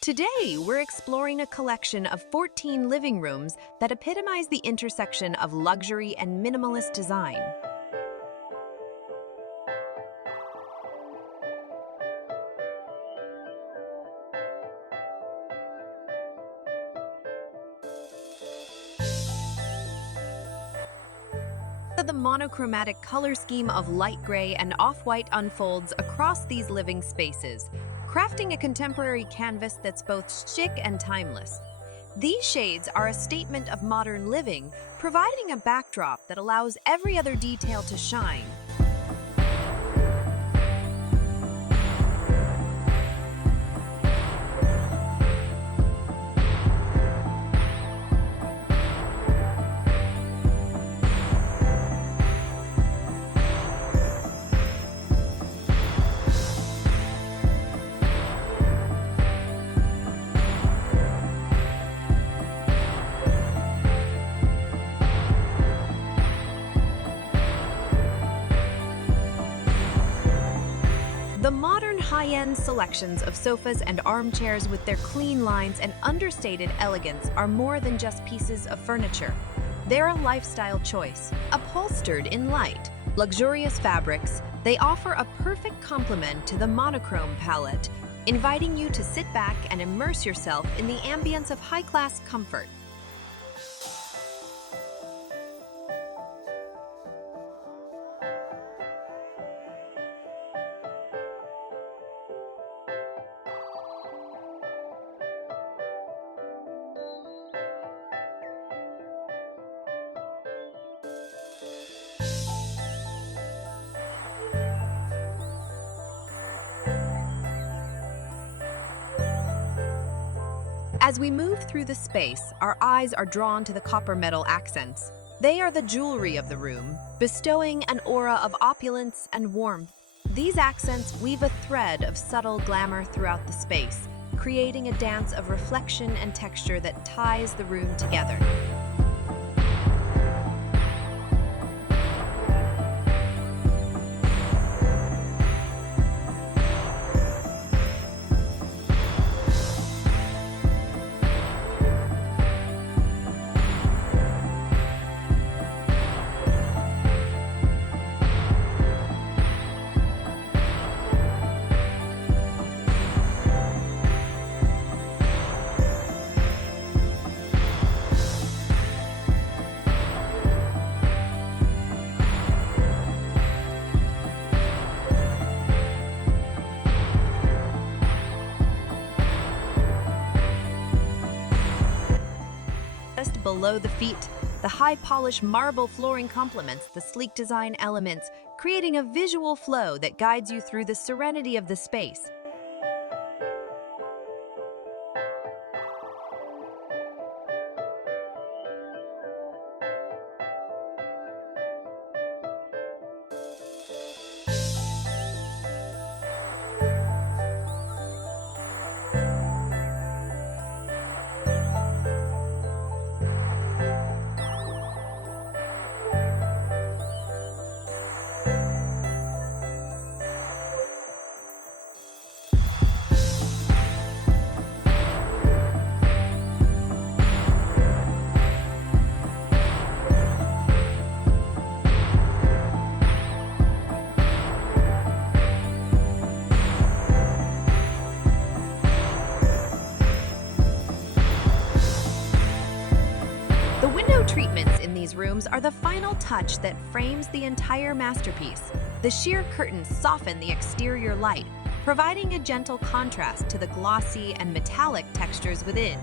Today, we're exploring a collection of 14 living rooms that epitomize the intersection of luxury and minimalist design. The monochromatic color scheme of light gray and off-white unfolds across these living spaces, crafting a contemporary canvas that's both chic and timeless. These shades are a statement of modern living, providing a backdrop that allows every other detail to shine. The modern high-end selections of sofas and armchairs with their clean lines and understated elegance are more than just pieces of furniture. They're a lifestyle choice. Upholstered in light, luxurious fabrics, they offer a perfect complement to the monochrome palette, inviting you to sit back and immerse yourself in the ambience of high-class comfort. As we move through the space, our eyes are drawn to the copper metal accents. They are the jewelry of the room, bestowing an aura of opulence and warmth. These accents weave a thread of subtle glamour throughout the space, creating a dance of reflection and texture that ties the room together. Just below the feet, the high-polished marble flooring complements the sleek design elements, creating a visual flow that guides you through the serenity of the space. The window treatments in these rooms are the final touch that frames the entire masterpiece. The sheer curtains soften the exterior light, providing a gentle contrast to the glossy and metallic textures within.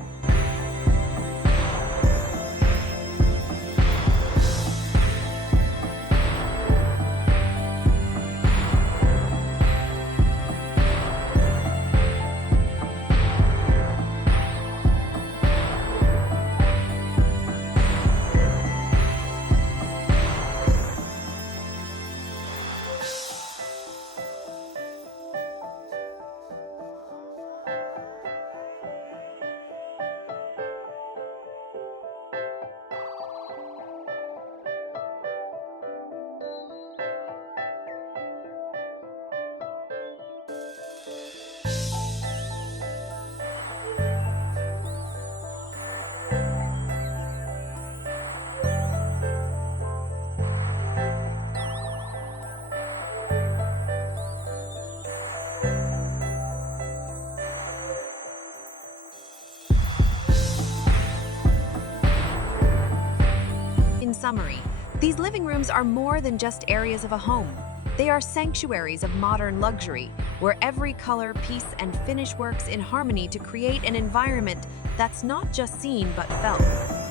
summary, these living rooms are more than just areas of a home. They are sanctuaries of modern luxury, where every color, piece, and finish works in harmony to create an environment that's not just seen but felt.